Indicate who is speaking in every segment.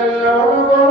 Speaker 1: ونظر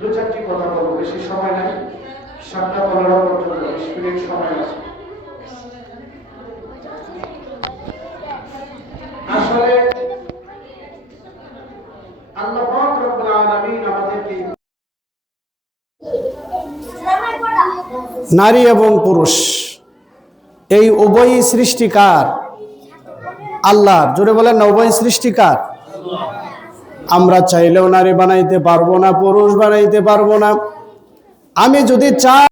Speaker 1: দু চারটি কথা বলব, বেশি সময় নাই। সাতটা পনেরো পর্যন্ত, বিশ মিনিট সময় আছে। আসলে
Speaker 2: নারী এবং পুরুষ, এই উভয়ই সৃষ্টিকার। আল্লাহ, জোরে বলেন না উভয় সৃষ্টিকার। আমরা চাইলেও নারী বানাইতে পারব না পুরুষ বানাইতে পারব না। আমি যদি চাই